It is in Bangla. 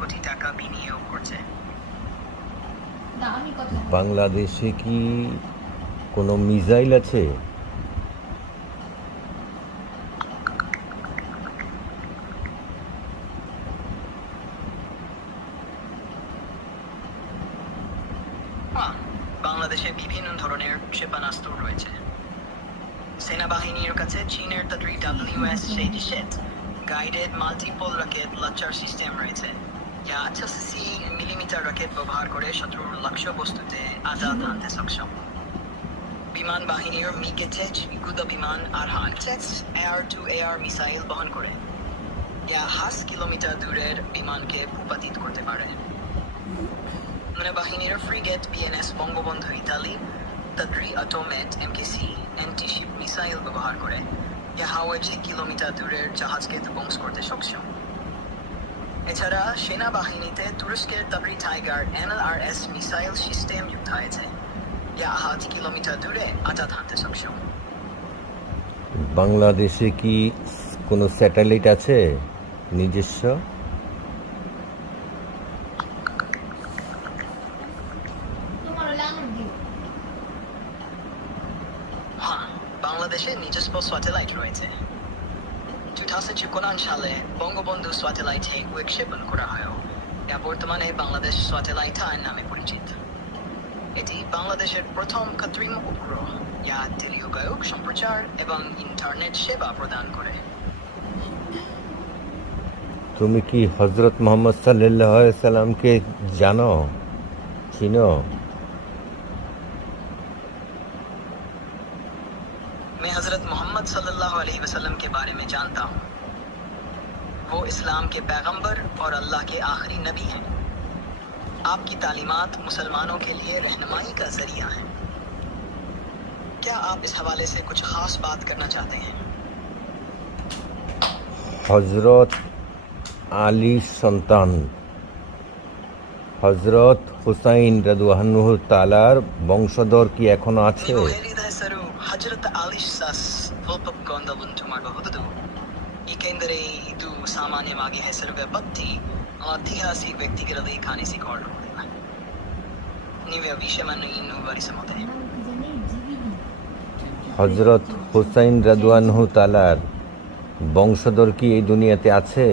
কোটি টাকা বিনিয়োগ করছে। বাংলাদেশে কি কোনো মিসাইল আছে? বাংলাদেশে বিভিন্ন ধরনের ক্ষেপণাস্ত্র রয়েছে। সেনাবাহিনীর কাছে চীনের WS guided multiple rocket launcher system রয়েছে, যা 86 মিলিমিটার রকেট ব্যবহার করে শত্রুর লক্ষ্য বস্তুতে আঘাত হানতে সক্ষম। বিমান বাহিনীর মিগেটেজ যুদ্ধ বিমান আর হাইটেক্স এয়ার টু এয়ার মিসাইল বহন করে, যা 1000 কিলোমিটার দূরের বিমানকে ভূপাতিত করতে পারে। নৌবাহিনীর frigate PNS Bangabandhu Italy automate MKC anti ship missile ব্যবহার করে, যা হাওয়ায় 6 কিলোমিটার দূরের জাহাজকে ধ্বংস করতে সক্ষম। এছাড়া সেনাবাহিনীতে তুরস্কের টাইগার NLRS মিসাইল সিস্টেম যুক্ত হয়েছে, যা 8 কিলোমিটার দূরে আঘাত হানতে সক্ষম। বাংলাদেশে কি কোনো স্যাটেলাইট আছে নিজস্ব? বাংলাদেশে নিজস্ব স্যাটেলাইট রয়েছে। 2019 সালে বঙ্গবন্ধু স্যাটেলাইটে উৎক্ষেপণ করা হয়, যা বর্তমানে বাংলাদেশ স্যাটেলাইট নামে পরিচিত। এটি বাংলাদেশের প্রথম কৃত্রিম উপগ্রহ, যা টেলিযোগাযোগ সম্প্রচার এবং ইন্টারনেট সেবা প্রদান করে। তুমি কি হযরত মুহাম্মদ সাল্লাল্লাহু আলাইহি সাল্লামকে জানো, চিনো? मैं हजरत मोहम्मद सल्लल्लाहु अलैहि वसल्लम के बारे में जानता हूँ। वो इस्लाम के पैगंबर और अल्लाह के आखिरी नबी हैं। आपकी तालीमात मुसलमानों के लिए रहनुमाई का जरिया है। क्या आप इस हवाले से कुछ खास बात करना चाहते हैं? হযরত আলীর সন্তান হযরত হুসাইন রাদিয়াল্লাহু তাআলার বংশধর কি এখনো আছে? ಹಜರತ್ ಅಲಿ ಸಸ್ ಗೊಂದಲುಂಟು ಮಾಡಬಹುದು, ಏಕೆಂದರೆ ಇದು ಸಾಮಾನ್ಯವಾಗಿ ಹೆಸರುಗಳ ಪಟ್ಟಿ ಐತಿಹಾಸಿಕ ವ್ಯಕ್ತಿಗಳಲ್ಲಿ ಕಾಣಿಸಿಕೊಳ್ಳುವುದಿಲ್ಲ. ನೀವು ಈ ವಿಷಯವನ್ನು ಇನ್ನೂ ವಿವರಿಸಬಹುದೇ? হযরত হুসাইন রাদিয়াল্লাহু তাআলার বংশধর কি এই দুনিয়াতে আছে?